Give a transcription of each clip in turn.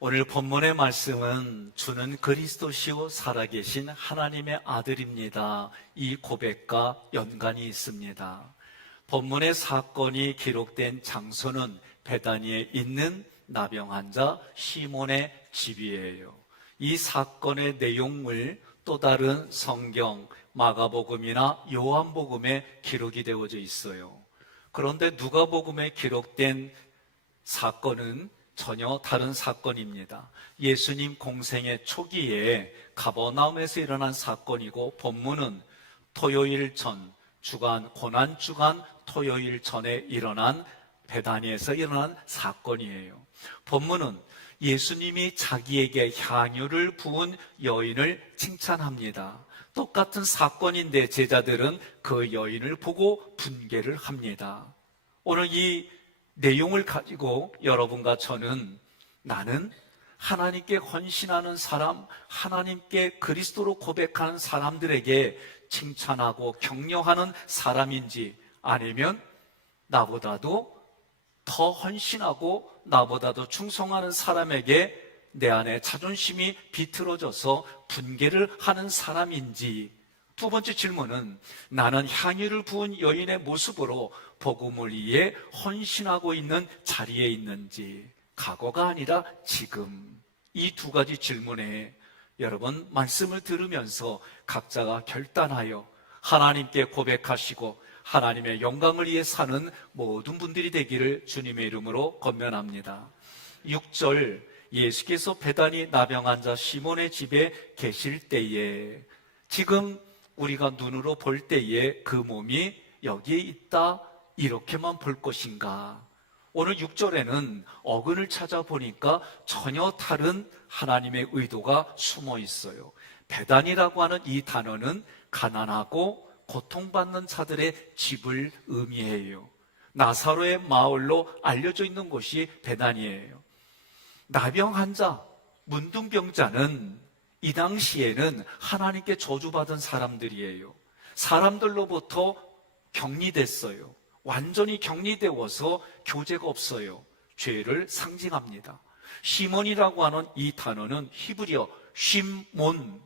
오늘 본문의 말씀은 주는 그리스도시요 살아계신 하나님의 아들입니다. 이 고백과 연관이 있습니다. 본문의 사건이 기록된 장소는 베다니에 있는 나병 환자 시몬의 집이에요. 이 사건의 내용을 또 다른 성경 마가복음이나 요한복음에 기록이 되어져 있어요. 그런데 누가복음에 기록된 사건은 전혀 다른 사건입니다. 예수님 공생의 초기에 가버나움에서 일어난 사건이고, 본문은 토요일 전, 고난주간 토요일 전에 일어난 베다니에서 일어난 사건이에요. 본문은 예수님이 자기에게 향유를 부은 여인을 칭찬합니다. 똑같은 사건인데 제자들은 그 여인을 보고 분개를 합니다. 오늘 이 내용을 가지고 여러분과 저는 나는 하나님께 헌신하는 사람, 하나님께 그리스도로 고백하는 사람들에게 칭찬하고 격려하는 사람인지, 아니면 나보다도 더 헌신하고 나보다도 충성하는 사람에게 내 안에 자존심이 비틀어져서 분개를 하는 사람인지. 두 번째 질문은 나는 향유를 부은 여인의 모습으로 복음을 위해 헌신하고 있는 자리에 있는지, 과거가 아니라 지금. 이 두 가지 질문에 여러분 말씀을 들으면서 각자가 결단하여 하나님께 고백하시고 하나님의 영광을 위해 사는 모든 분들이 되기를 주님의 이름으로 권면합니다. 6절, 예수께서 베다니 나병 환자 시몬의 집에 계실 때에, 지금 우리가 눈으로 볼 때에 그 몸이 여기에 있다, 이렇게만 볼 것인가? 오늘 6절에는 어근을 찾아보니까 전혀 다른 하나님의 의도가 숨어 있어요. 베단이라고 하는 이 단어는 가난하고 고통받는 자들의 집을 의미해요. 나사로의 마을로 알려져 있는 곳이 베단이에요. 나병 환자, 문둥병자는 이 당시에는 하나님께 저주받은 사람들이에요. 사람들로부터 격리됐어요. 완전히 격리되어서 교제가 없어요. 죄를 상징합니다. 시몬이라고 하는 이 단어는 히브리어 쉼몬,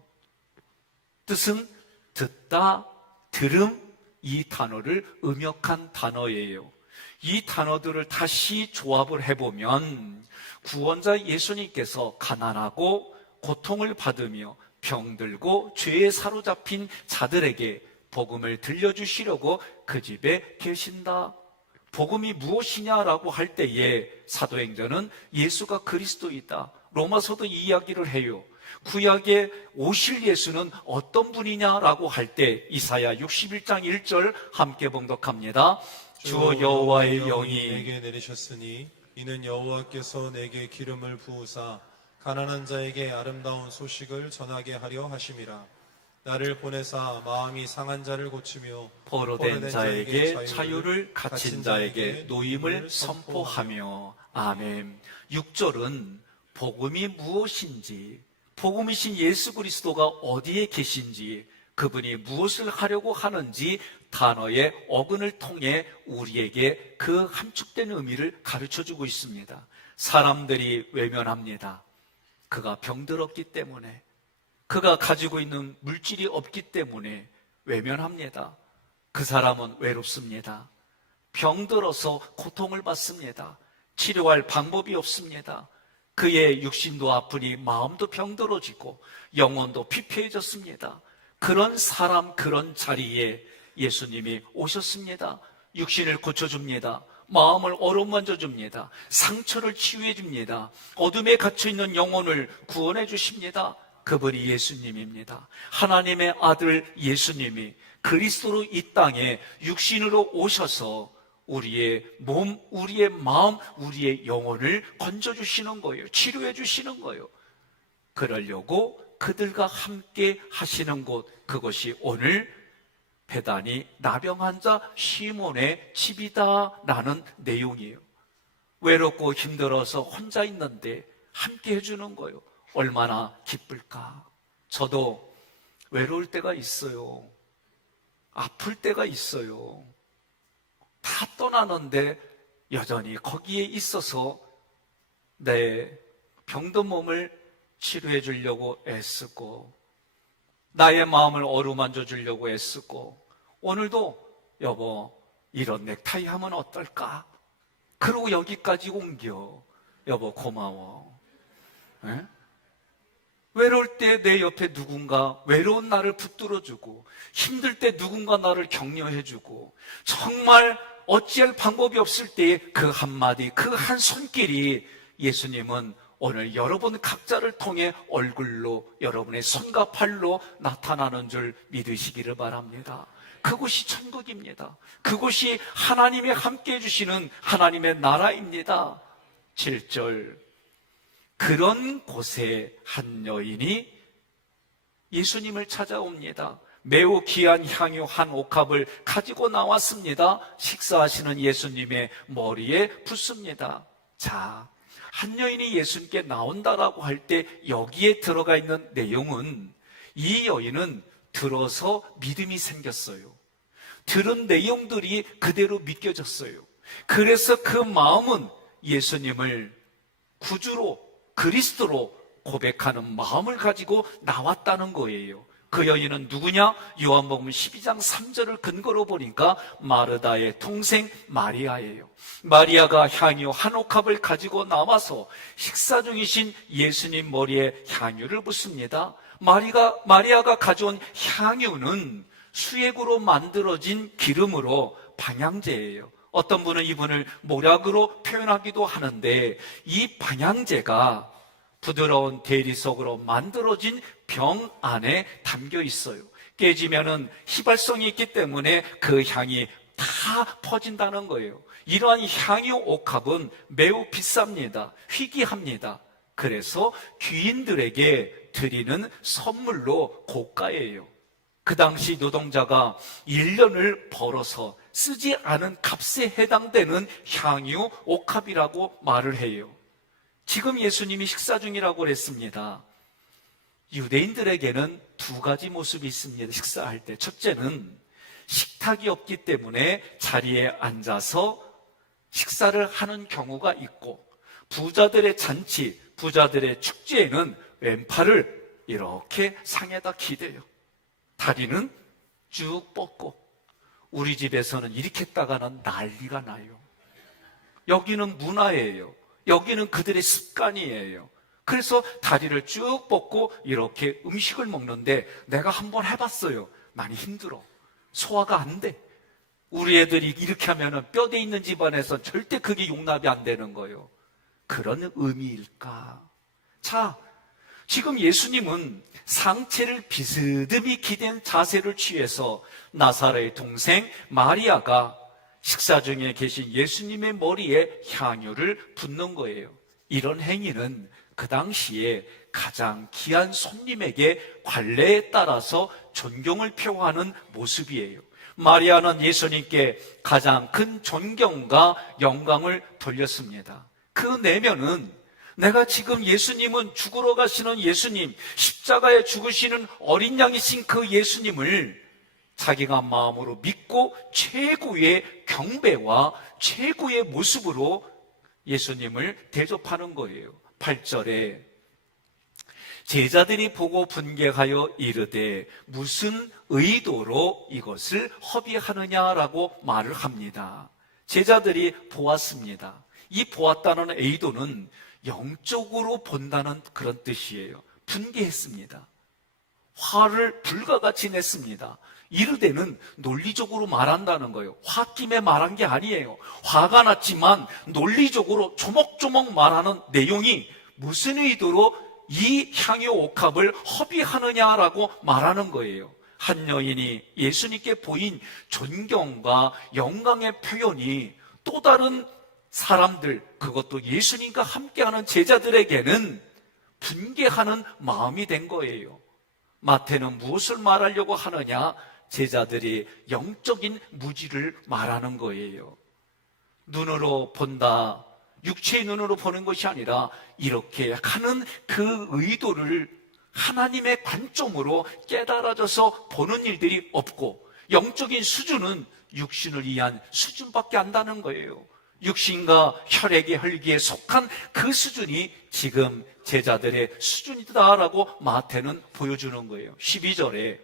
뜻은 듣다, 들음, 이 단어를 음역한 단어예요. 이 단어들을 다시 조합을 해보면 구원자 예수님께서 가난하고 고통을 받으며 병들고 죄에 사로잡힌 자들에게 복음을 들려주시려고 그 집에 계신다. 복음이 무엇이냐라고 할 때에 사도행전은 예수가 그리스도이다, 로마서도 이 이야기를 해요. 구약에 오실 예수는 어떤 분이냐라고 할 때 이사야 61장 1절 함께 봉독합니다. 주 여호와의 영이 내게 내리셨으니 이는 여호와께서 내게 기름을 부으사 가난한 자에게 아름다운 소식을 전하게 하려 하심이라. 나를 보내사 마음이 상한 자를 고치며 포로된 자에게 자유를, 갇힌 자에게 노임을 선포하며. 아멘. 6절은 복음이 무엇인지, 복음이신 예수 그리스도가 어디에 계신지, 그분이 무엇을 하려고 하는지 단어의 어근을 통해 우리에게 그 함축된 의미를 가르쳐주고 있습니다. 사람들이 외면합니다. 그가 병들었기 때문에, 그가 가지고 있는 물질이 없기 때문에 외면합니다. 그 사람은 외롭습니다. 병들어서 고통을 받습니다. 치료할 방법이 없습니다. 그의 육신도 아프니 마음도 병들어지고 영혼도 피폐해졌습니다. 그런 사람, 그런 자리에 예수님이 오셨습니다. 육신을 고쳐줍니다. 마음을 어루만져 줍니다. 상처를 치유해 줍니다. 어둠에 갇혀있는 영혼을 구원해 주십니다. 그분이 예수님입니다. 하나님의 아들 예수님이 그리스도로 이 땅에 육신으로 오셔서 우리의 몸, 우리의 마음, 우리의 영혼을 건져주시는 거예요. 치료해 주시는 거예요. 그러려고 그들과 함께 하시는 곳, 그것이 오늘 베다니 나병 환자 시몬의 집이다라는 내용이에요. 외롭고 힘들어서 혼자 있는데 함께 해주는 거예요. 얼마나 기쁠까. 저도 외로울 때가 있어요. 아플 때가 있어요. 다 떠나는데 여전히 거기에 있어서 내 병든 몸을 치료해 주려고 애쓰고 나의 마음을 어루만져 주려고 애쓰고 오늘도 여보 이런 넥타이 하면 어떨까? 그러고 여기까지 옮겨. 여보 고마워. 에? 외로울 때 내 옆에 누군가 외로운 나를 붙들어주고 힘들 때 누군가 나를 격려해주고 정말 어찌할 방법이 없을 때의 그 한마디, 그 한 손길이 예수님은 오늘 여러분 각자를 통해 얼굴로 여러분의 손과 팔로 나타나는 줄 믿으시기를 바랍니다. 그곳이 천국입니다. 그곳이 하나님이 함께 해주시는 하나님의 나라입니다. 7절 그런 곳에 한 여인이 예수님을 찾아옵니다. 매우 귀한 향유 한 옥합을 가지고 나왔습니다. 식사하시는 예수님의 머리에 붓습니다. 자, 한 여인이 예수님께 나온다라고 할 때 여기에 들어가 있는 내용은 이 여인은 들어서 믿음이 생겼어요. 들은 내용들이 그대로 믿겨졌어요. 그래서 그 마음은 예수님을 구주로 그리스도로 고백하는 마음을 가지고 나왔다는 거예요. 그 여인은 누구냐? 요한복음 12장 3절을 근거로 보니까 마르다의 동생 마리아예요. 마리아가 향유 한 옥합을 가지고 나와서 식사 중이신 예수님 머리에 향유를 붓습니다. 마리아가 가져온 향유는 수액으로 만들어진 기름으로 방향제예요. 어떤 분은 이분을 모략으로 표현하기도 하는데 이 방향제가 부드러운 대리석으로 만들어진 병 안에 담겨 있어요. 깨지면은 휘발성이 있기 때문에 그 향이 다 퍼진다는 거예요. 이러한 향유 옥합은 매우 비쌉니다. 희귀합니다. 그래서 귀인들에게 드리는 선물로 고가예요. 그 당시 노동자가 1년을 벌어서 쓰지 않은 값에 해당되는 향유 옥합이라고 말을 해요. 지금 예수님이 식사 중이라고 그랬습니다. 유대인들에게는 두 가지 모습이 있습니다. 식사할 때. 첫째는 식탁이 없기 때문에 자리에 앉아서 식사를 하는 경우가 있고, 부자들의 잔치, 부자들의 축제에는 왼팔을 이렇게 상에다 기대요. 다리는 쭉 뻗고. 우리 집에서는 이렇게 했다가는 난리가 나요. 여기는 문화예요. 여기는 그들의 습관이에요. 그래서 다리를 쭉 뻗고 이렇게 음식을 먹는데 내가 한번 해봤어요. 많이 힘들어. 소화가 안 돼. 우리 애들이 이렇게 하면 뼈대 있는 집안에서 절대 그게 용납이 안 되는 거예요. 그런 의미일까? 자, 지금 예수님은 상체를 비스듬히 기댄 자세를 취해서 나사로의 동생 마리아가 식사 중에 계신 예수님의 머리에 향유를 붓는 거예요. 이런 행위는 그 당시에 가장 귀한 손님에게 관례에 따라서 존경을 표하는 모습이에요. 마리아는 예수님께 가장 큰 존경과 영광을 돌렸습니다. 그 내면은 내가 지금 예수님은 죽으러 가시는 예수님, 십자가에 죽으시는 어린 양이신 그 예수님을 자기가 마음으로 믿고 최고의 경배와 최고의 모습으로 예수님을 대접하는 거예요. 8절에 제자들이 보고 분개하여 이르되 무슨 의도로 이것을 허비하느냐라고 말을 합니다. 제자들이 보았습니다. 이 보았다는 의도는 영적으로 본다는 그런 뜻이에요. 분개했습니다. 화를 불가같이 냈습니다. 이르되는 논리적으로 말한다는 거예요. 홧김에 말한 게 아니에요. 화가 났지만 논리적으로 조목조목 말하는 내용이 무슨 의도로 이 향유 옥합을 허비하느냐라고 말하는 거예요. 한 여인이 예수님께 보인 존경과 영광의 표현이 또 다른 사람들, 그것도 예수님과 함께하는 제자들에게는 분개하는 마음이 된 거예요. 마태는 무엇을 말하려고 하느냐? 제자들이 영적인 무지를 말하는 거예요. 눈으로 본다, 육체의 눈으로 보는 것이 아니라 이렇게 하는 그 의도를 하나님의 관점으로 깨달아져서 보는 일들이 없고, 영적인 수준은 육신을 위한 수준밖에 안 다는 거예요. 육신과 혈액의 혈기에 속한 그 수준이 지금 제자들의 수준이다라고 마태는 보여주는 거예요. 12절에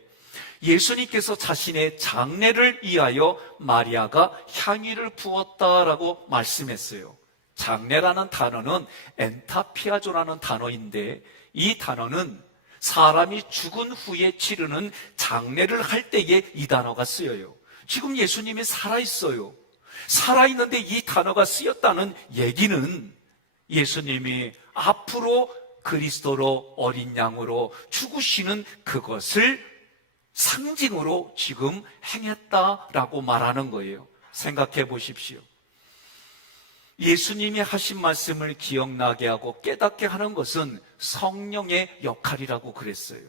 예수님께서 자신의 장례를 위하여 마리아가 향유를 부었다라고 말씀했어요. 장례라는 단어는 엔타피아조라는 단어인데, 이 단어는 사람이 죽은 후에 치르는 장례를 할 때에 이 단어가 쓰여요. 지금 예수님이 살아있어요. 살아있는데 이 단어가 쓰였다는 얘기는 예수님이 앞으로 그리스도로 어린 양으로 죽으시는 그것을 상징으로 지금 행했다라고 말하는 거예요. 생각해 보십시오. 예수님이 하신 말씀을 기억나게 하고 깨닫게 하는 것은 성령의 역할이라고 그랬어요.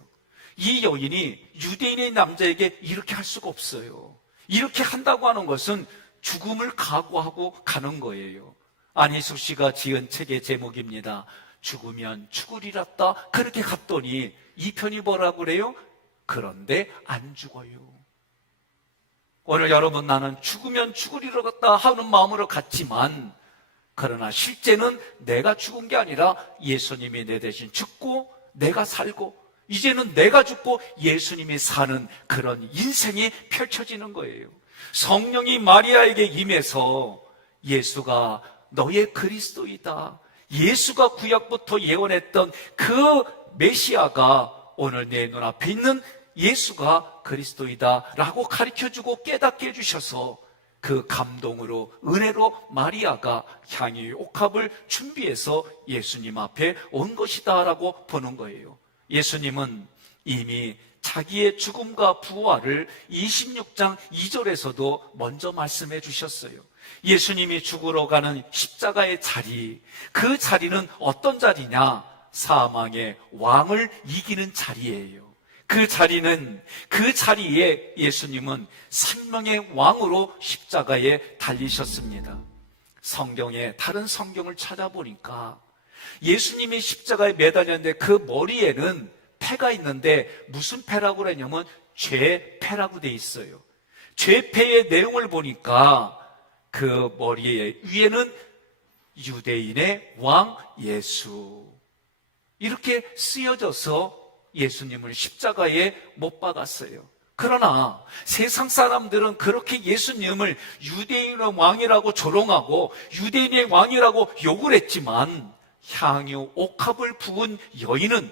이 여인이 유대인의 남자에게 이렇게 할 수가 없어요. 이렇게 한다고 하는 것은 죽음을 각오하고 가는 거예요. 안희숙 씨가 지은 책의 제목입니다. 죽으면 죽으리랐다. 그렇게 갔더니 이 편이 뭐라고 그래요? 그런데 안 죽어요. 오늘 여러분, 나는 죽으면 죽으리라겠다 하는 마음으로 갔지만, 그러나 실제는 내가 죽은 게 아니라 예수님이 내 대신 죽고 내가 살고, 이제는 내가 죽고 예수님이 사는 그런 인생이 펼쳐지는 거예요. 성령이 마리아에게 임해서 예수가 너의 그리스도이다, 예수가 구약부터 예언했던 그 메시아가 오늘 내 눈앞에 있는 예수가 그리스도이다 라고 가르쳐주고 깨닫게 해주셔서 그 감동으로, 은혜로 마리아가 향유의 옥합을 준비해서 예수님 앞에 온 것이다 라고 보는 거예요. 예수님은 이미 자기의 죽음과 부활을 26장 2절에서도 먼저 말씀해 주셨어요. 예수님이 죽으러 가는 십자가의 자리, 그 자리는 어떤 자리냐? 사망의 왕을 이기는 자리예요. 그 자리는, 그 자리에 예수님은 생명의 왕으로 십자가에 달리셨습니다. 성경에, 다른 성경을 찾아보니까 예수님이 십자가에 매달렸는데 그 머리에는 패가 있는데 무슨 패라고 그러냐면 죄패라고 돼 있어요. 죄패의 내용을 보니까 그 머리에 위에는 유대인의 왕 예수, 이렇게 쓰여져서 예수님을 십자가에 못 박았어요. 그러나 세상 사람들은 그렇게 예수님을 유대인의 왕이라고 조롱하고 유대인의 왕이라고 욕을 했지만, 향유 옥합을 부은 여인은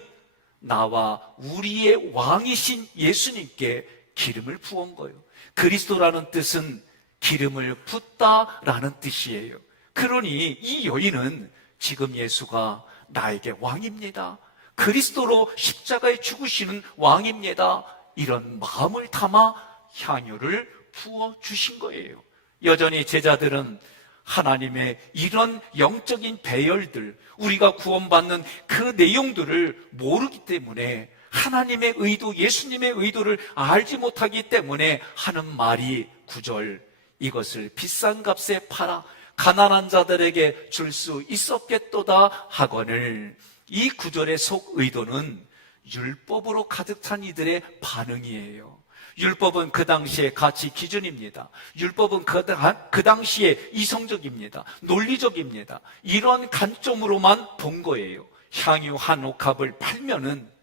나와 우리의 왕이신 예수님께 기름을 부은 거예요. 그리스도라는 뜻은 기름을 붓다라는 뜻이에요. 그러니 이 여인은 지금 예수가 나에게 왕입니다, 그리스도로 십자가에 죽으시는 왕입니다, 이런 마음을 담아 향유를 부어주신 거예요. 여전히 제자들은 하나님의 이런 영적인 배열들, 우리가 구원받는 그 내용들을 모르기 때문에, 하나님의 의도, 예수님의 의도를 알지 못하기 때문에 하는 말이 9절, 이것을 비싼 값에 팔아 가난한 자들에게 줄 수 있었겠도다 하거늘. 이 9절의 속 의도는 율법으로 가득 찬 이들의 반응이에요. 율법은 그 당시의 가치 기준입니다. 율법은 그 당시에 이성적입니다. 논리적입니다. 이런 관점으로만 본 거예요. 향유 한 옥합을 팔면은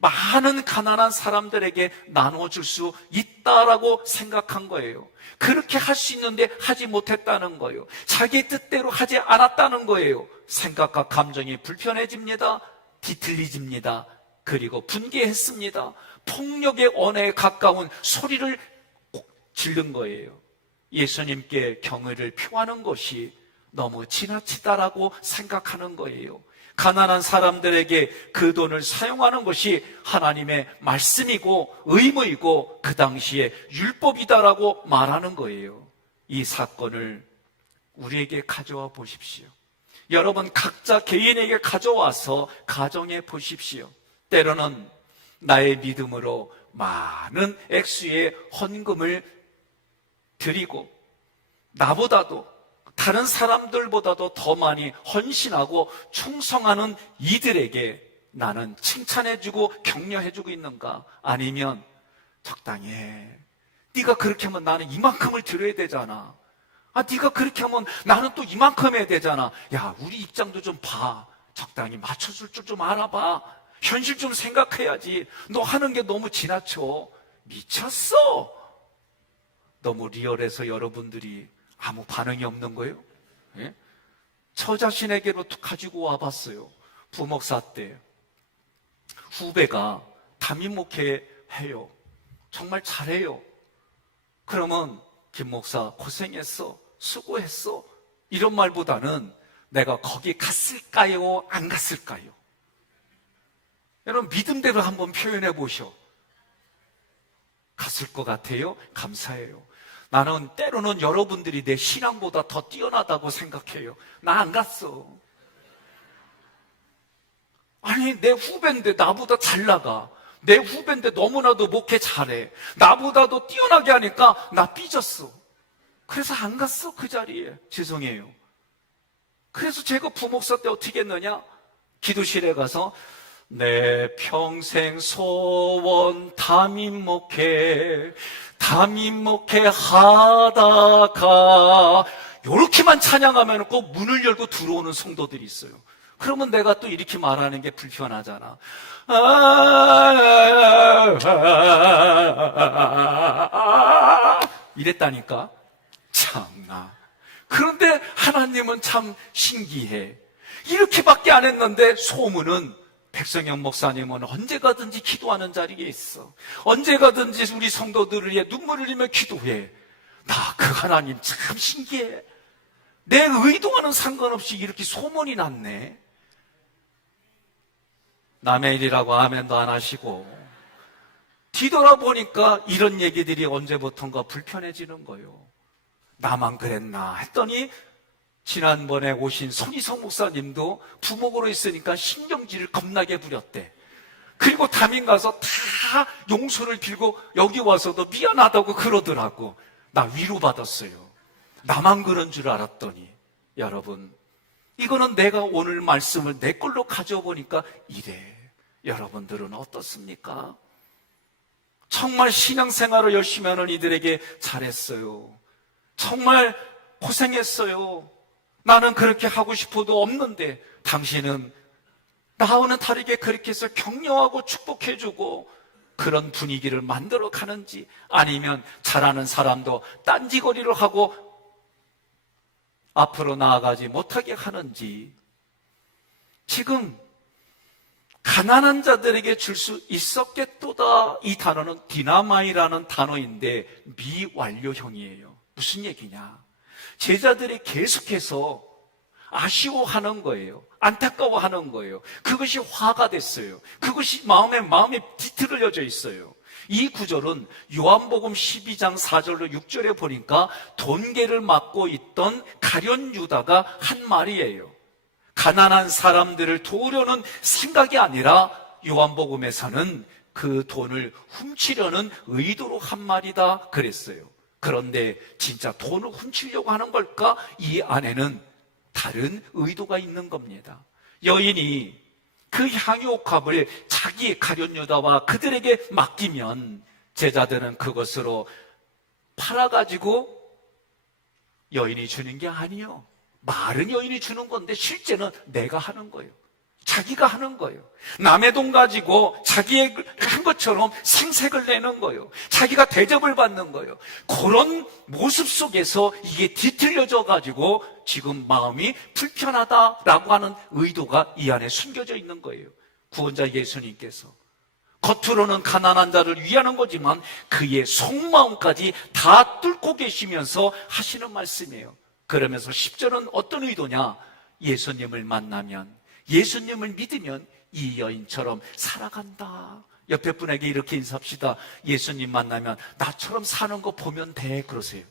많은 가난한 사람들에게 나눠줄 수 있다라고 생각한 거예요. 그렇게 할 수 있는데 하지 못했다는 거예요. 자기 뜻대로 하지 않았다는 거예요. 생각과 감정이 불편해집니다. 뒤틀리집니다. 그리고 분개했습니다. 폭력의 언어에 가까운 소리를 지른 거예요. 예수님께 경의를 표하는 것이 너무 지나치다라고 생각하는 거예요. 가난한 사람들에게 그 돈을 사용하는 것이 하나님의 말씀이고 의무이고 그 당시에 율법이다라고 말하는 거예요. 이 사건을 우리에게 가져와 보십시오. 여러분 각자 개인에게 가져와서 가정해 보십시오. 때로는 나의 믿음으로 많은 액수의 헌금을 드리고 나보다도 다른 사람들보다도 더 많이 헌신하고 충성하는 이들에게 나는 칭찬해주고 격려해주고 있는가? 아니면 적당해, 네가 그렇게 하면 나는 이만큼을 드려야 되잖아, 네가 그렇게 하면 나는 또 이만큼 해야 되잖아, 야 우리 입장도 좀 봐, 적당히 맞춰줄 줄 좀 알아봐. 현실 좀 생각해야지. 너 하는 게 너무 지나쳐. 미쳤어. 너무 리얼해서 여러분들이 아무 반응이 없는 거예요. 예? 저 자신에게로 가지고 와봤어요. 부목사 때 후배가 담임 목회해요. 정말 잘해요. 그러면 김 목사 고생했어, 수고했어, 이런 말보다는 내가 거기 갔을까요, 안 갔을까요? 여러분 믿음대로 한번 표현해 보셔. 갔을 것 같아요? 감사해요. 나는 때로는 여러분들이 내 신앙보다 더 뛰어나다고 생각해요. 나 안 갔어. 아니, 내 후배인데 나보다 잘 나가. 내 후배인데 너무나도 목회 잘해. 나보다도 뛰어나게 하니까 나 삐졌어. 그래서 안 갔어, 그 자리에. 죄송해요. 그래서 제가 부목사 때 어떻게 했느냐? 기도실에 가서 내 평생 소원 담임 목회 하다가 요렇게만 찬양하면 꼭 문을 열고 들어오는 성도들이 있어요. 그러면 내가 또 이렇게 말하는 게 불편하잖아. 이랬다니까. 참나. 그런데 하나님은 참 신기해. 이렇게밖에 안 했는데 소문은 백성영 목사님은 언제 가든지 기도하는 자리에 있어. 언제 가든지 우리 성도들을 위해 눈물을 흘리며 기도해. 나 그 하나님 참 신기해. 내 의도와는 상관없이 이렇게 소문이 났네. 남의 일이라고 아멘도 안 하시고 뒤돌아보니까 이런 얘기들이 언제부턴가 불편해지는 거예요. 나만 그랬나 했더니 지난번에 오신 손희성 목사님도 부목으로 있으니까 신경질을 겁나게 부렸대. 그리고 담임 가서 다 용서를 빌고 여기 와서도 미안하다고 그러더라고. 나 위로받았어요. 나만 그런 줄 알았더니. 여러분, 이거는 내가 오늘 말씀을 내 걸로 가져보니까 이래. 여러분들은 어떻습니까? 정말 신앙생활을 열심히 하는 이들에게 잘했어요. 정말 고생했어요. 나는 그렇게 하고 싶어도 없는데 당신은 나와는 다르게 그렇게 해서 격려하고 축복해주고 그런 분위기를 만들어 가는지, 아니면 잘하는 사람도 딴지거리를 하고 앞으로 나아가지 못하게 하는지. 지금 가난한 자들에게 줄 수 있었겠도다. 이 단어는 디나마이라는 단어인데 미완료형이에요. 무슨 얘기냐? 제자들이 계속해서 아쉬워하는 거예요. 안타까워하는 거예요. 그것이 화가 됐어요. 그것이 마음에 뒤틀려져 있어요. 이 구절은 요한복음 12장 4절로 6절에 보니까 돈계를 맡고 있던 가룟 유다가 한 말이에요. 가난한 사람들을 도우려는 생각이 아니라 요한복음에서는 그 돈을 훔치려는 의도로 한 말이다 그랬어요. 그런데 진짜 돈을 훔치려고 하는 걸까? 이 안에는 다른 의도가 있는 겁니다. 여인이 그 향유옥합을 자기 가룟 유다와 그들에게 맡기면 제자들은 그것으로 팔아가지고 여인이 주는 게 아니에요. 말은 여인이 주는 건데 실제는 내가 하는 거예요. 자기가 하는 거예요. 남의 돈 가지고 자기의 한 것처럼 생색을 내는 거예요. 자기가 대접을 받는 거예요. 그런 모습 속에서 이게 뒤틀려져 가지고 지금 마음이 불편하다라고 하는 의도가 이 안에 숨겨져 있는 거예요. 구원자 예수님께서 겉으로는 가난한 자를 위하는 거지만 그의 속마음까지 다 뚫고 계시면서 하시는 말씀이에요. 그러면서 10절은 어떤 의도냐? 예수님을 만나면, 예수님을 믿으면 이 여인처럼 살아간다. 옆에 분에게 이렇게 인사합시다. 예수님 만나면 나처럼 사는 거 보면 돼. 그러세요.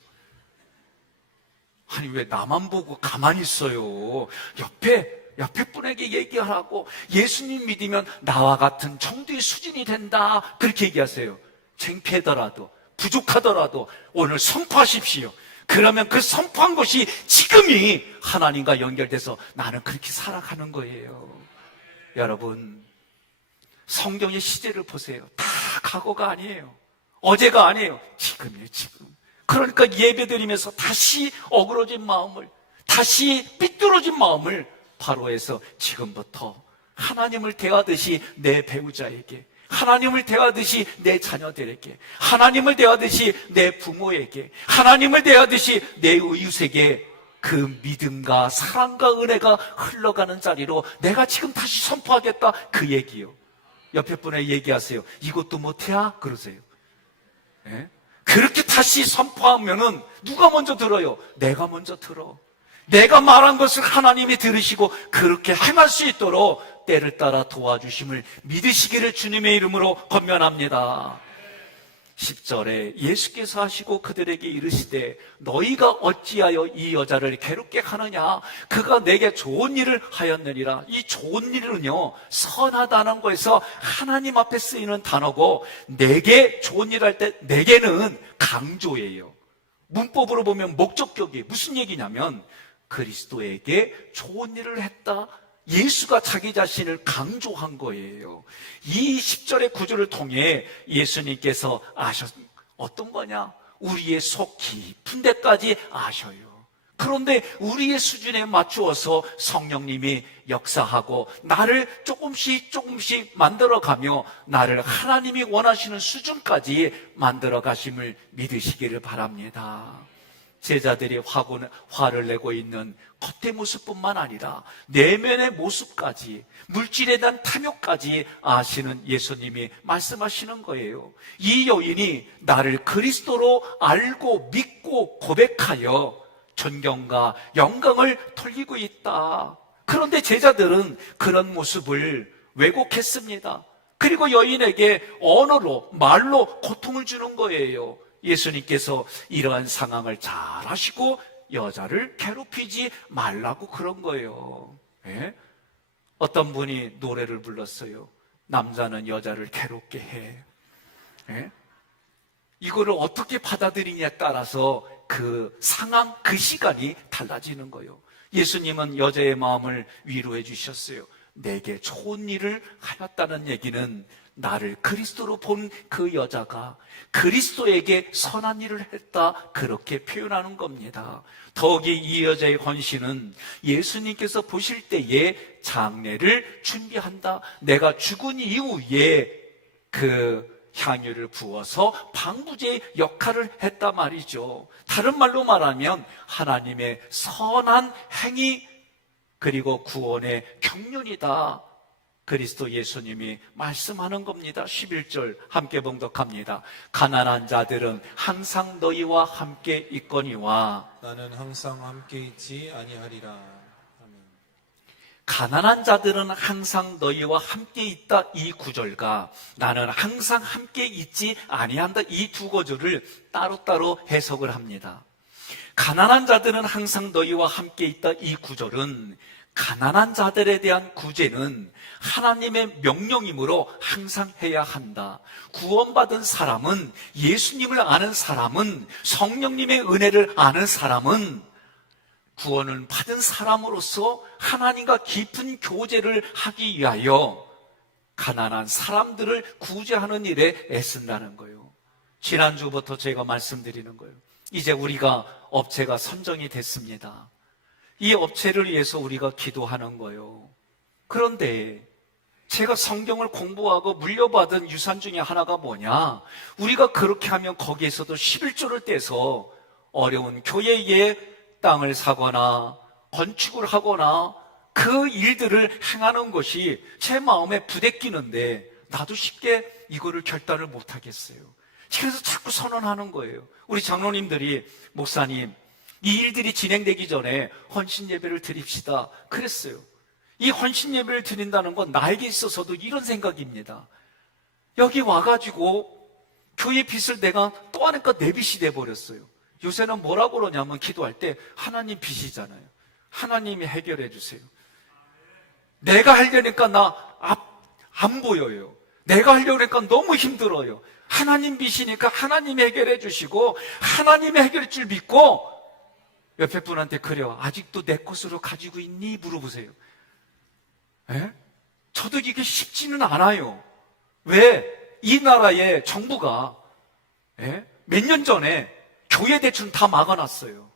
아니 왜 나만 보고 가만히 있어요? 옆에 분에게 얘기하라고. 예수님 믿으면 나와 같은 정도의 수준이 된다. 그렇게 얘기하세요. 창피하더라도 부족하더라도 오늘 선포하십시오. 그러면 그 선포한 것이 지금이 하나님과 연결돼서 나는 그렇게 살아가는 거예요. 여러분, 성경의 시제를 보세요. 다 과거가 아니에요. 어제가 아니에요. 지금이에요, 지금. 그러니까 예배드리면서 다시 어그러진 마음을, 다시 삐뚤어진 마음을 바로에서 지금부터 하나님을 대하듯이 내 배우자에게, 하나님을 대하듯이 내 자녀들에게, 하나님을 대하듯이 내 부모에게, 하나님을 대하듯이 내 이웃에게 그 믿음과 사랑과 은혜가 흘러가는 자리로 내가 지금 다시 선포하겠다, 그 얘기요. 옆에 분에 얘기하세요. 이것도 못해야? 그러세요. 예? 그렇게 다시 선포하면은 누가 먼저 들어요? 내가 먼저 들어. 내가 말한 것을 하나님이 들으시고 그렇게 행할 수 있도록 때를 따라 도와주심을 믿으시기를 주님의 이름으로 권면합니다. 10절에 예수께서 하시고 그들에게 이르시되 너희가 어찌하여 이 여자를 괴롭게 하느냐? 그가 내게 좋은 일을 하였느니라. 이 좋은 일은요, 선하다는 거에서 하나님 앞에 쓰이는 단어고, 내게 좋은 일 할 때 내게는 강조예요. 문법으로 보면 목적격이 무슨 얘기냐면 그리스도에게 좋은 일을 했다, 예수가 자기 자신을 강조한 거예요. 이 10절의 구절을 통해 예수님께서 어떤 거냐? 우리의 속 깊은 데까지 아셔요. 그런데 우리의 수준에 맞추어서 성령님이 역사하고 나를 조금씩 만들어가며 나를 하나님이 원하시는 수준까지 만들어 가심을 믿으시기를 바랍니다. 제자들이 화를 내고 있는 겉의 모습뿐만 아니라 내면의 모습까지, 물질에 대한 탐욕까지 아시는 예수님이 말씀하시는 거예요. 이 여인이 나를 그리스도로 알고 믿고 고백하여 존경과 영광을 돌리고 있다. 그런데 제자들은 그런 모습을 왜곡했습니다. 그리고 여인에게 언어로, 말로 고통을 주는 거예요. 예수님께서 이러한 상황을 잘 아시고 여자를 괴롭히지 말라고 그런 거예요. 예? 어떤 분이 노래를 불렀어요. 남자는 여자를 괴롭게 해. 예? 이거를 어떻게 받아들이냐에 따라서 그 상황, 그 시간이 달라지는 거예요. 예수님은 여자의 마음을 위로해 주셨어요. 내게 좋은 일을 하였다는 얘기는 나를 그리스도로 본 그 여자가 그리스도에게 선한 일을 했다, 그렇게 표현하는 겁니다. 더욱이 이 여자의 헌신은 예수님께서 보실 때에 장례를 준비한다, 내가 죽은 이후에 그 향유를 부어서 방부제의 역할을 했단 말이죠. 다른 말로 말하면 하나님의 선한 행위 그리고 구원의 경륜이다, 그리스도 예수님이 말씀하는 겁니다. 11절 함께 봉독합니다. 가난한 자들은 항상 너희와 함께 있거니와 나는 항상 함께 있지 아니하리라. 아멘. 가난한 자들은 항상 너희와 함께 있다, 이 구절과 나는 항상 함께 있지 아니한다, 이 두 구절을 따로따로 해석을 합니다. 가난한 자들은 항상 너희와 함께 있다, 이 구절은 가난한 자들에 대한 구제는 하나님의 명령이므로 항상 해야 한다. 구원받은 사람은, 예수님을 아는 사람은, 성령님의 은혜를 아는 사람은 구원을 받은 사람으로서 하나님과 깊은 교제를 하기 위하여 가난한 사람들을 구제하는 일에 애쓴다는 거예요. 지난주부터 제가 말씀드리는 거예요. 이제 우리가 업체가 선정이 됐습니다. 이 업체를 위해서 우리가 기도하는 거예요. 그런데 제가 성경을 공부하고 물려받은 유산 중에 하나가 뭐냐? 우리가 그렇게 하면 거기에서도 11조를 떼서 어려운 교회에 땅을 사거나 건축을 하거나 그 일들을 행하는 것이 제 마음에 부대끼는데 나도 쉽게 이거를 결단을 못 하겠어요. 그래서 자꾸 선언하는 거예요. 우리 장로님들이 목사님, 이 일들이 진행되기 전에 헌신 예배를 드립시다 그랬어요. 이 헌신 예배를 드린다는 건 나에게 있어서도 이런 생각입니다. 여기 와가지고 교회 빚을 내가 또 하니까 내 빚이 돼버렸어요. 요새는 뭐라고 그러냐면 기도할 때 하나님 빚이잖아요. 하나님이 해결해 주세요. 내가 하려니까 안 보여요. 내가 하려니까 너무 힘들어요. 하나님 빚이니까 하나님이 해결해 주시고 하나님이 해결해 줄 믿고 옆에 분한테 그래요. 아직도 내 것으로 가지고 있니? 물어보세요. 에? 저도 이게 쉽지는 않아요. 왜? 이 나라의 정부가 몇 년 전에 교회 대출은 다 막아놨어요.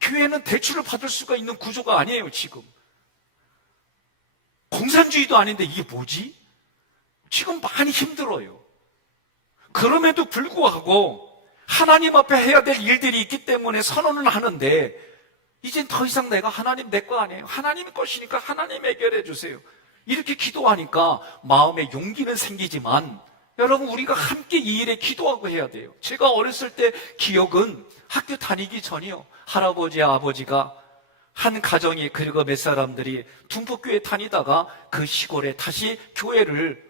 교회는 대출을 받을 수가 있는 구조가 아니에요, 지금. 공산주의도 아닌데 이게 뭐지? 지금 많이 힘들어요. 그럼에도 불구하고 하나님 앞에 해야 될 일들이 있기 때문에 선언을 하는데, 이젠 더 이상 내가 하나님 내 거 아니에요. 하나님의 것이니까 하나님 해결해 주세요. 이렇게 기도하니까 마음에 용기는 생기지만, 여러분, 우리가 함께 이 일에 기도하고 해야 돼요. 제가 어렸을 때 기억은 학교 다니기 전이요. 할아버지, 아버지가 한 가정이, 그리고 몇 사람들이 둔북교회 다니다가 그 시골에 다시 교회를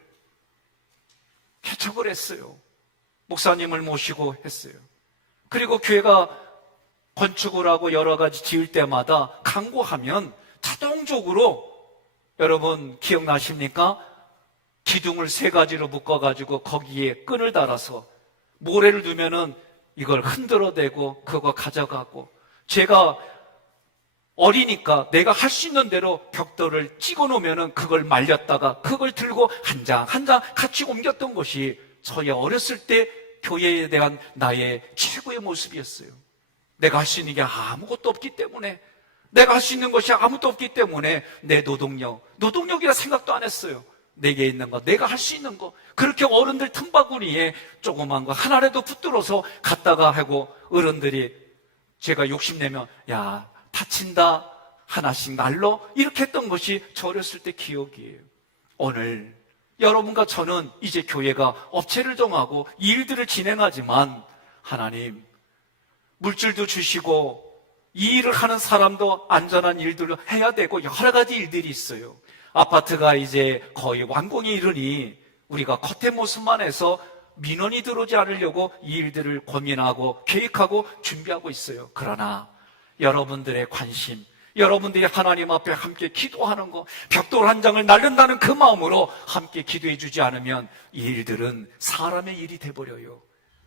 개척을 했어요. 목사님을 모시고 했어요. 그리고 교회가 건축을 하고 여러 가지 지을 때마다 강구하면 자동적으로, 여러분 기억나십니까? 기둥을 3가지로 묶어가지고 거기에 끈을 달아서 모래를 두면은 이걸 흔들어대고 그거 가져가고, 제가 어리니까 내가 할 수 있는 대로 벽돌을 찍어 놓으면은 그걸 말렸다가 그걸 들고 한 장 한 장 같이 옮겼던 것이 저의 어렸을 때 교회에 대한 나의 최고의 모습이었어요. 내가 할 수 있는 게 아무것도 없기 때문에, 내가 할 수 있는 것이 아무것도 없기 때문에 내 노동력이라 생각도 안 했어요. 내게 있는 거, 내가 할 수 있는 거, 그렇게 어른들 틈바구니에 조그만 거 하나라도 붙들어서 갔다가 하고, 어른들이 제가 욕심내면 야 다친다 하나씩 날로, 이렇게 했던 것이 저 어렸을 때 기억이에요. 오늘 여러분과 저는 이제 교회가 업체를 정하고 이 일들을 진행하지만, 하나님 물질도 주시고 이 일을 하는 사람도 안전한 일들을 해야 되고 여러 가지 일들이 있어요. 아파트가 이제 거의 완공에 이르니 우리가 겉의 모습만 해서 민원이 들어오지 않으려고 이 일들을 고민하고 계획하고 준비하고 있어요. 그러나 여러분들의 관심, 여러분들이 하나님 앞에 함께 기도하는 거, 벽돌 한 장을 날른다는 그 마음으로 함께 기도해 주지 않으면 이 일들은 사람의 일이 돼버려요.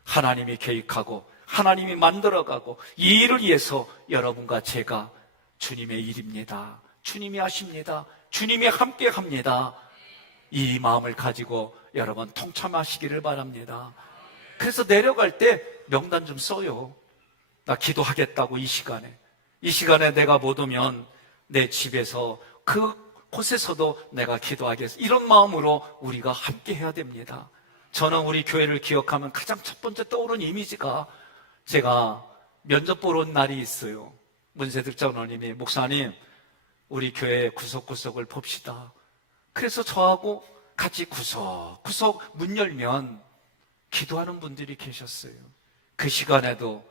하나님이 계획하고 하나님이 만들어가고 이 일을 위해서 여러분과 제가 주님의 일입니다. 주님이 하십니다. 주님이 함께 합니다. 이 마음을 가지고 여러분 통참하시기를 바랍니다. 그래서 내려갈 때 명단 좀 써요. 나 기도하겠다고 이 시간에 내가 못 오면 내 집에서 그곳에서도 내가 기도하겠어. 이런 마음으로 우리가 함께 해야 됩니다. 저는 우리 교회를 기억하면 가장 첫 번째 떠오르는 이미지가, 제가 면접 보러 온 날이 있어요. 문세득 장로님이 목사님 우리 교회 구석구석을 봅시다. 그래서 저하고 같이 구석구석 문 열면 기도하는 분들이 계셨어요. 그 시간에도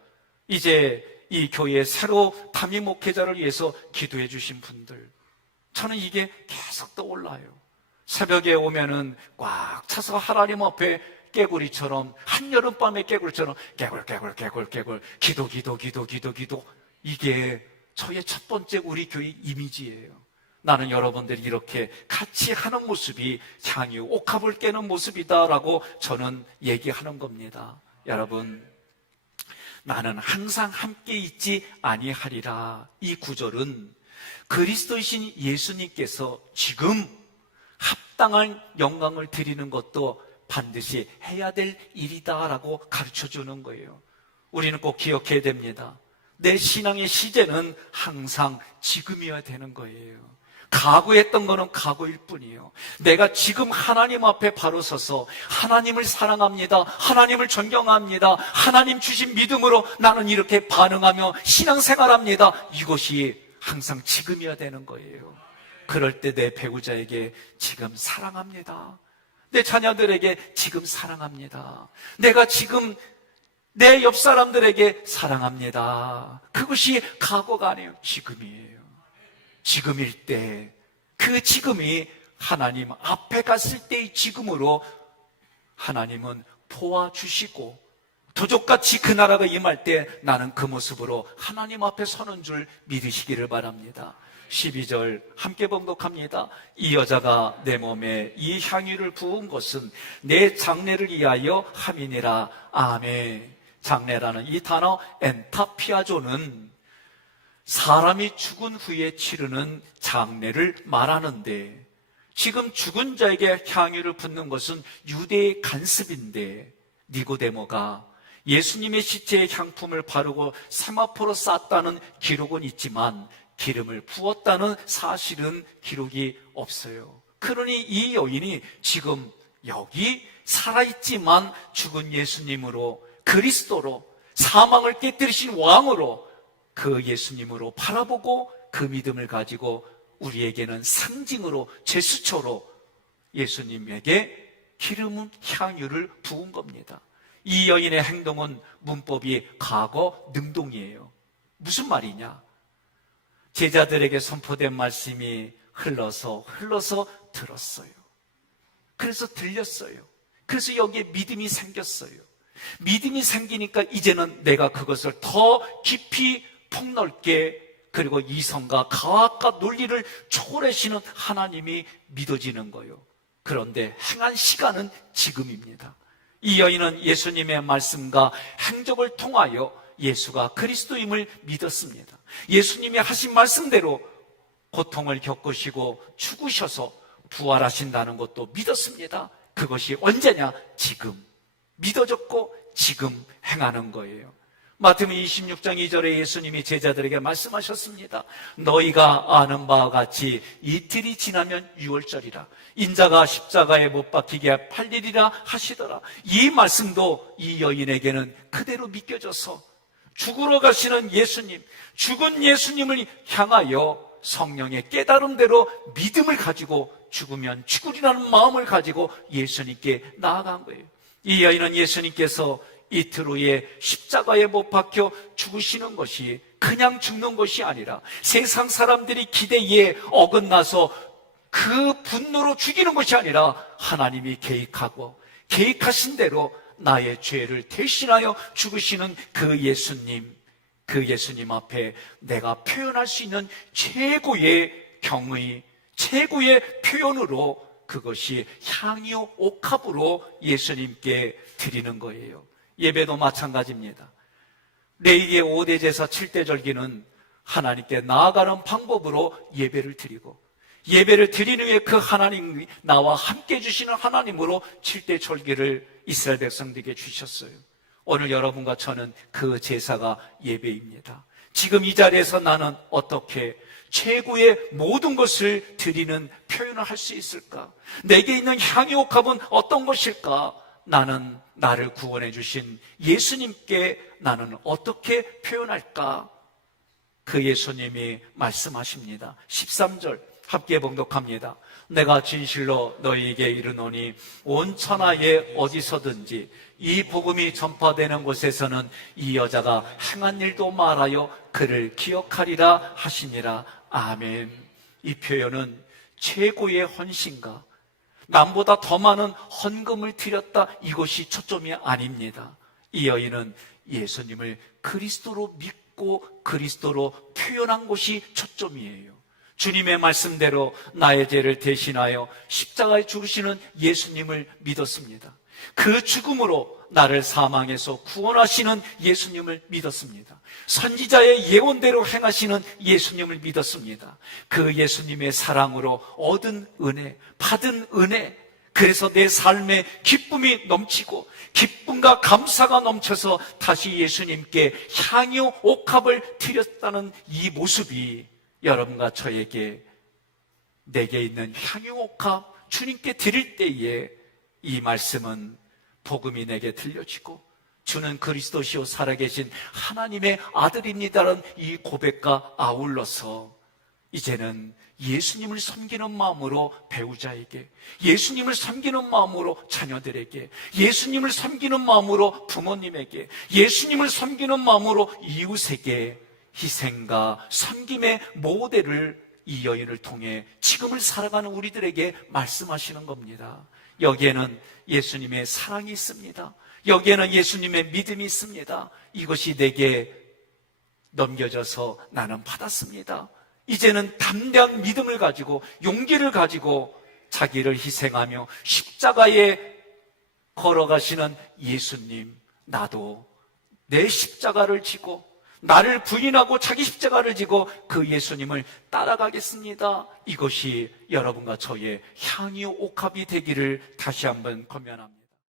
이제 이 교회에 새로 담임 목회자를 위해서 기도해 주신 분들, 저는 이게 계속 떠올라요. 새벽에 오면은 꽉 차서 하나님 앞에 깨구리처럼, 한여름밤의 깨구리처럼 깨굴 기도, 이게 저의 첫 번째 우리 교회 이미지예요. 나는 여러분들이 이렇게 같이 하는 모습이 향유 옥합을 깨는 모습이다라고 저는 얘기하는 겁니다. 여러분, 나는 항상 함께 있지 아니하리라, 이 구절은 그리스도이신 예수님께서 지금 합당한 영광을 드리는 것도 반드시 해야 될 일이다라고 가르쳐주는 거예요. 우리는 꼭 기억해야 됩니다. 내 신앙의 시제는 항상 지금이어야 되는 거예요. 과거했던 거는 과거일 뿐이에요. 내가 지금 하나님 앞에 바로 서서 하나님을 사랑합니다, 하나님을 존경합니다, 하나님 주신 믿음으로 나는 이렇게 반응하며 신앙생활합니다, 이것이 항상 지금이어야 되는 거예요. 그럴 때 내 배우자에게 지금 사랑합니다, 내 자녀들에게 지금 사랑합니다, 내가 지금 내 옆 사람들에게 사랑합니다, 그것이 과거가 아니에요. 지금이에요. 지금일 때, 그 지금이 하나님 앞에 갔을 때의 지금으로 하나님은 보아주시고, 도적같이 그 나라가 임할 때 나는 그 모습으로 하나님 앞에 서는 줄 믿으시기를 바랍니다. 12절 함께 봉독합니다. 이 여자가 내 몸에 이 향유를 부은 것은 내 장례를 위하여 함이니라. 아멘. 장례라는 이 단어 엔타피아조는 사람이 죽은 후에 치르는 장례를 말하는데, 지금 죽은 자에게 향유를 붓는 것은 유대의 관습인데, 니고데모가 예수님의 시체에 향품을 바르고 세마포로 쌌다는 기록은 있지만 기름을 부었다는 사실은 기록이 없어요. 그러니 이 여인이 지금 여기 살아있지만 죽은 예수님으로, 그리스도로, 사망을 깨뜨리신 왕으로, 그 예수님으로 바라보고 그 믿음을 가지고 우리에게는 상징으로, 제스처로 예수님에게 기름 향유를 부은 겁니다. 이 여인의 행동은 문법이 과거 능동이에요. 무슨 말이냐? 제자들에게 선포된 말씀이 흘러서 들었어요. 그래서 들렸어요. 그래서 여기에 믿음이 생겼어요. 믿음이 생기니까 이제는 내가 그것을 더 깊이 폭넓게, 그리고 이성과 과학과 논리를 초월하시는 하나님이 믿어지는 거예요. 그런데 행한 시간은 지금입니다. 이 여인은 예수님의 말씀과 행적을 통하여 예수가 그리스도임을 믿었습니다. 예수님이 하신 말씀대로 고통을 겪으시고 죽으셔서 부활하신다는 것도 믿었습니다. 그것이 언제냐? 지금 믿어졌고 지금 행하는 거예요. 마태복음 26장 2절에 예수님이 제자들에게 말씀하셨습니다. 너희가 아는 바와 같이 이틀이 지나면 유월절이라, 인자가 십자가에 못 박히게 팔리리라 하시더라. 이 말씀도 이 여인에게는 그대로 믿겨져서 죽으러 가시는 예수님, 죽은 예수님을 향하여 성령의 깨달음대로 믿음을 가지고 죽으면 죽으리라는 마음을 가지고 예수님께 나아간 거예요. 이 여인은 예수님께서 이틀 후에 십자가에 못 박혀 죽으시는 것이 그냥 죽는 것이 아니라 세상 사람들이 기대에 어긋나서 그 분노로 죽이는 것이 아니라 하나님이 계획하고 계획하신 대로 나의 죄를 대신하여 죽으시는 그 예수님 앞에 내가 표현할 수 있는 최고의 경의, 최고의 표현으로 그것이 향유 옥합으로 예수님께 드리는 거예요. 예배도 마찬가지입니다. 레위기의 5대 제사 7대 절기는 하나님께 나아가는 방법으로 예배를 드리고, 예배를 드리는 후에 그 하나님이 나와 함께 주시는 하나님으로 7대 절기를 이스라엘 백성들에게 주셨어요. 오늘 여러분과 저는 그 제사가 예배입니다. 지금 이 자리에서 나는 어떻게 최고의 모든 것을 드리는 표현을 할 수 있을까? 내게 있는 향유 옥합은 어떤 것일까? 나는 나를 구원해 주신 예수님께 나는 어떻게 표현할까? 그 예수님이 말씀하십니다. 13절 함께 봉독합니다. 내가 진실로 너희에게 이르노니 온 천하에 어디서든지 이 복음이 전파되는 곳에서는 이 여자가 행한 일도 말하여 그를 기억하리라 하시니라. 아멘. 이 표현은 최고의 헌신과 남보다 더 많은 헌금을 드렸다, 이것이 초점이 아닙니다. 이 여인은 예수님을 그리스도로 믿고 그리스도로 표현한 것이 초점이에요. 주님의 말씀대로 나의 죄를 대신하여 십자가에 죽으시는 예수님을 믿었습니다. 그 죽음으로 나를 사망에서 구원하시는 예수님을 믿었습니다. 선지자의 예언대로 행하시는 예수님을 믿었습니다. 그 예수님의 사랑으로 얻은 은혜, 받은 은혜, 그래서 내 삶에 기쁨이 넘치고 기쁨과 감사가 넘쳐서 다시 예수님께 향유 옥합을 드렸다는 이 모습이 여러분과 저에게 내게 있는 향유 옥합 주님께 드릴 때에 이 말씀은 복음이 내게 들려지고 주는 그리스도시요 살아계신 하나님의 아들입니다라는 이 고백과 아울러서 이제는 예수님을 섬기는 마음으로 배우자에게, 예수님을 섬기는 마음으로 자녀들에게, 예수님을 섬기는 마음으로 부모님에게, 예수님을 섬기는 마음으로 이웃에게 희생과 섬김의 모델을 이 여인을 통해 지금을 살아가는 우리들에게 말씀하시는 겁니다. 여기에는 예수님의 사랑이 있습니다. 여기에는 예수님의 믿음이 있습니다. 이것이 내게 넘겨져서 나는 받았습니다. 이제는 담대한 믿음을 가지고 용기를 가지고 자기를 희생하며 십자가에 걸어가시는 예수님, 나도 내 십자가를 지고 나를 부인하고 자기 십자가를 지고 그 예수님을 따라가겠습니다. 이것이 여러분과 저의 향유 옥합이 되기를 다시 한번 권면합니다.